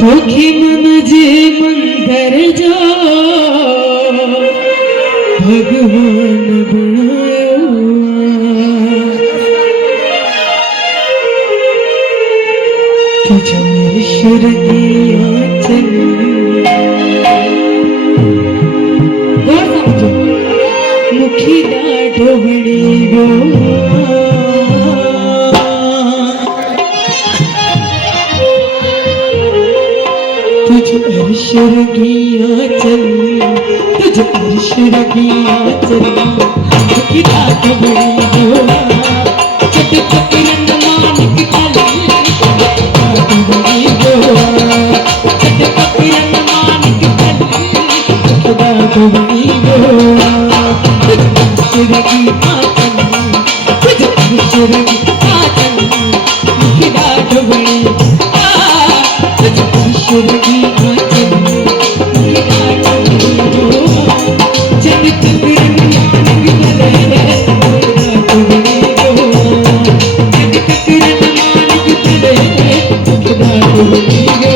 दुखी मन जे मंदिर जा भगवान बनायो तुझो ईश्वर की आंचल गौर समझो मुखी डाढ़ो बणी गो ईश्वर की आंचल तुझ ईश्वर की आंचल मुखी डाढ़ो बणी गो चट पकड़न मानिक तली बनी गो चट पकड़न मानिक तली डाढ़ो बनी गो ईश्वर की आंचल तुझ ईश्वर की आंचल मुखी डाढ़ो बणी तुझ ईश्वर की आंचल मुखी डाढ़ो बनी गो चट पकड़न मानिक तली डाढ़ो बनी गो चट पकड़न मानिक तली डाढ़ो बनी गो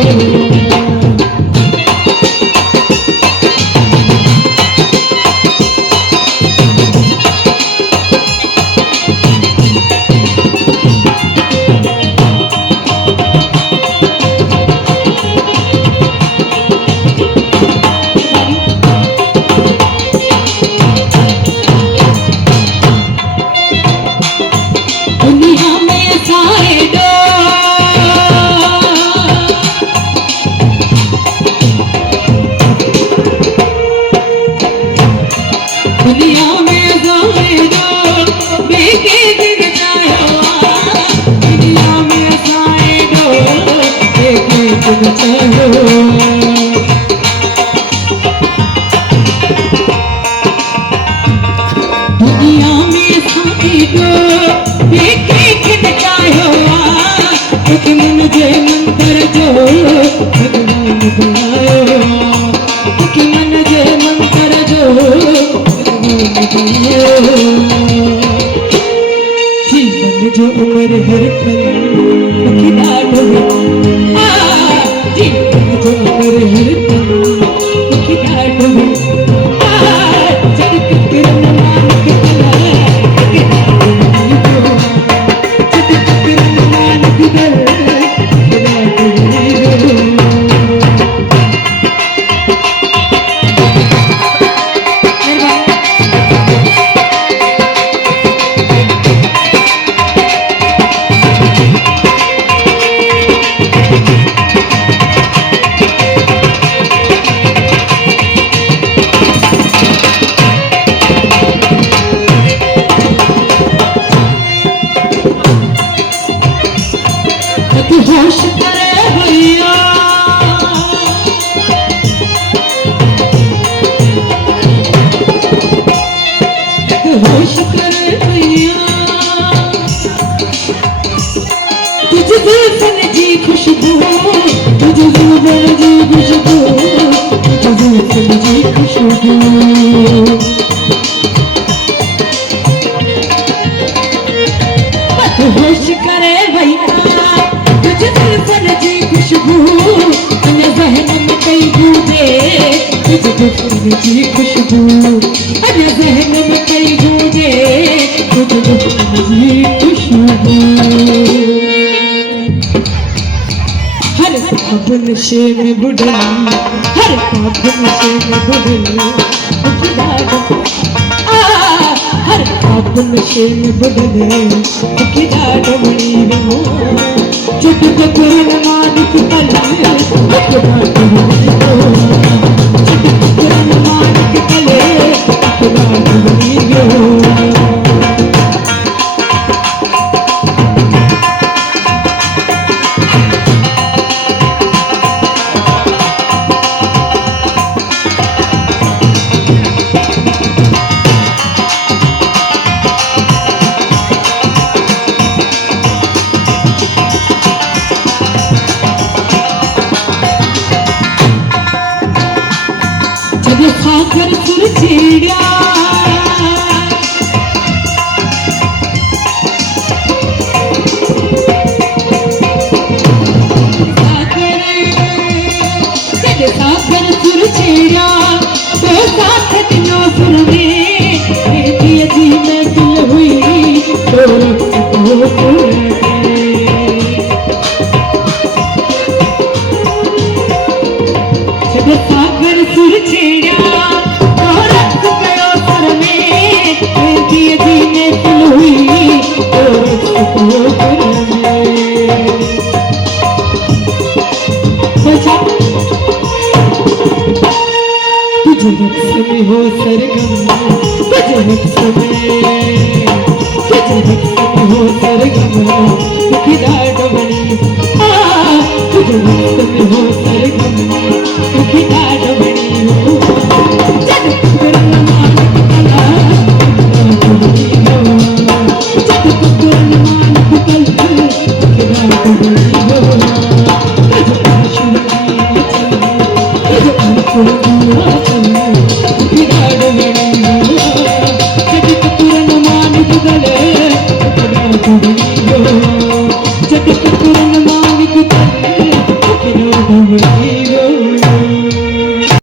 दुनिया में साए दो दुनिया में साए दो बेके गिर जायो दुनिया में साए दो बेके गिर जायो दुनिया में साए दो बेके गिर जायो एक मन जे मंतर जो भगवान बनायो एक मन जे मंतर जो भगवान बनायो जीवन जो उम्र हर पल मुखी डाढ़ो जीवन जो उम्र हर पल मुखी डाढ़ो चट पकड़न मानिक तली चट पकड़न मानिक तली डाढ़ो बनी गो तू होश करे भैया तू होश करे भैया तुझ जुल्फन जी खुशबू तुझ जुल्फन जी खुशबू तुझ जुल्फन जी खुशबू तू होश करे भैया तुझ जुल्फन जी खुशबू अने ज़हन में कई गूंजे तुझ जुल्फन जी खुशबू अने ज़हन में कई गूंजे तुझ जुल्फन जी खुशबू हर ख्वाब नशे में बुढ़ली हर ख्वाब नशे में बुढ़ली मुखी डाढ़ो हर ख्वाब नशे में बुढ़ली मुखी डाढ़ो बनी गो चट पकड़न मानिक तली डाढ़ो बनी गो चट पकड़न मानिक तली डाढ़ो बनी गो जब खाकर सुर छेड़ा में हो सरगम तुझे हक्स में हो सरगम दुखी डाड बनी तुझे हक्स में हो सरगम दुखी डाड बनी जग कुकुर मालिक तला जग कुकुर